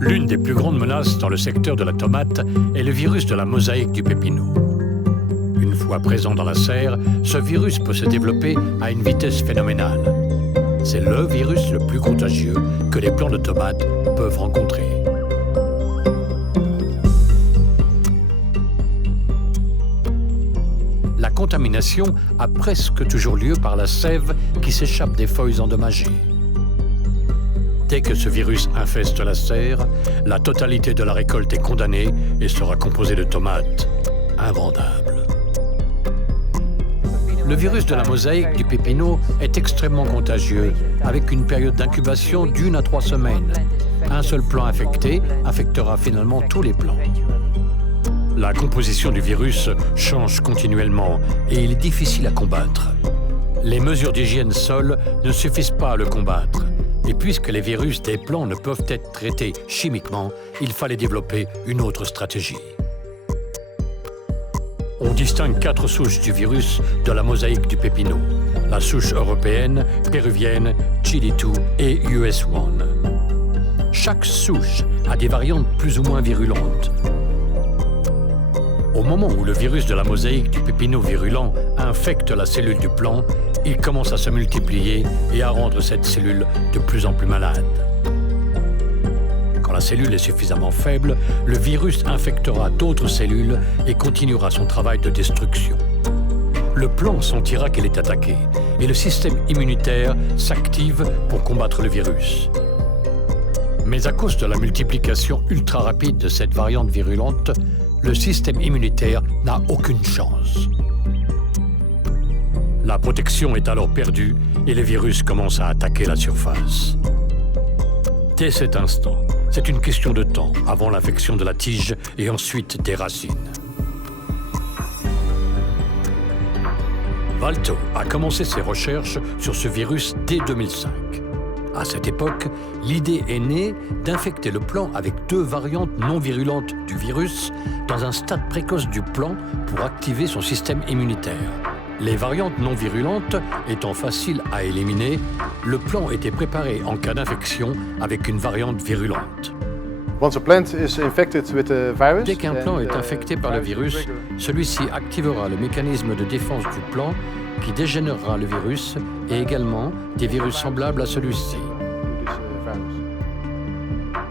L'une des plus grandes menaces dans le secteur de la tomate est le virus de la mosaïque du pépino. Une fois présent dans la serre, ce virus peut se développer à une vitesse phénoménale. C'est le virus le plus contagieux que les plants de tomates peuvent rencontrer. La contamination a presque toujours lieu par la sève qui s'échappe des feuilles endommagées. Dès que ce virus infeste la serre, la totalité de la récolte est condamnée et sera composée de tomates invendables. Le virus de la mosaïque du pépino est extrêmement contagieux, avec une période d'incubation d'1 à 3 semaines. Un seul plant infecté affectera finalement tous les plants. La composition du virus change continuellement et il est difficile à combattre. Les mesures d'hygiène sol ne suffisent pas à le combattre. Et puisque les virus des plants ne peuvent être traités chimiquement, il fallait développer une autre stratégie. On distingue 4 souches du virus de la mosaïque du pépino. La souche européenne, péruvienne, Chili 2 et US 1. Chaque souche a des variantes plus ou moins virulentes. Au moment où le virus de la mosaïque du pépino virulent infecte la cellule du plant, il commence à se multiplier et à rendre cette cellule de plus en plus malade. Quand la cellule est suffisamment faible, le virus infectera d'autres cellules et continuera son travail de destruction. Le plant sentira qu'il est attaqué et le système immunitaire s'active pour combattre le virus. Mais à cause de la multiplication ultra rapide de cette variante virulente, le système immunitaire n'a aucune chance. La protection est alors perdue et les virus commencent à attaquer la surface. Dès cet instant, c'est une question de temps avant l'infection de la tige et ensuite des racines. Valto a commencé ses recherches sur ce virus dès 2005. À cette époque, l'idée est née d'infecter le plant avec 2 variantes non virulentes du virus dans un stade précoce du plant pour activer son système immunitaire. Les variantes non virulentes étant faciles à éliminer, le plant était préparé en cas d'infection avec une variante virulente. Dès qu'un plant est infecté par le virus, celui-ci activera le mécanisme de défense du plant qui dégénérera le virus et également des virus semblables à celui-ci.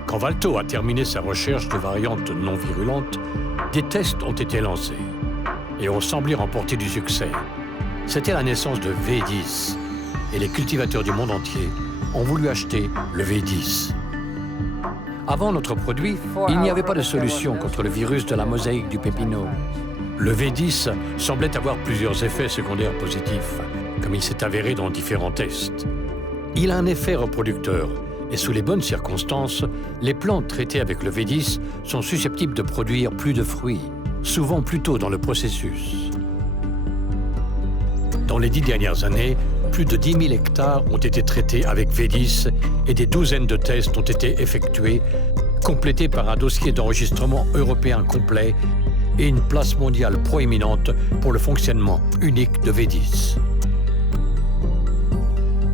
Quand Valto a terminé sa recherche de variantes non virulentes, des tests ont été lancés et ont semblé remporter du succès. C'était la naissance de V10 et les cultivateurs du monde entier ont voulu acheter le V10. Avant notre produit, il n'y avait pas de solution contre le virus de la mosaïque du pépino. Le V10 semblait avoir plusieurs effets secondaires positifs, comme il s'est avéré dans différents tests. Il a un effet reproducteur, et sous les bonnes circonstances, les plantes traitées avec le V10 sont susceptibles de produire plus de fruits, souvent plus tôt dans le processus. Dans les 10 dernières années, plus de 10 000 hectares ont été traités avec V10 et des douzaines de tests ont été effectués, complétés par un dossier d'enregistrement européen complet et une place mondiale proéminente pour le fonctionnement unique de V10.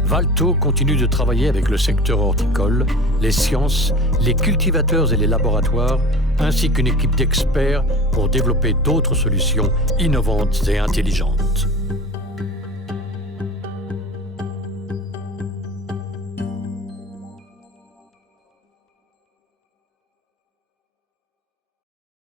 Valto continue de travailler avec le secteur horticole, les sciences, les cultivateurs et les laboratoires, ainsi qu'une équipe d'experts pour développer d'autres solutions innovantes et intelligentes.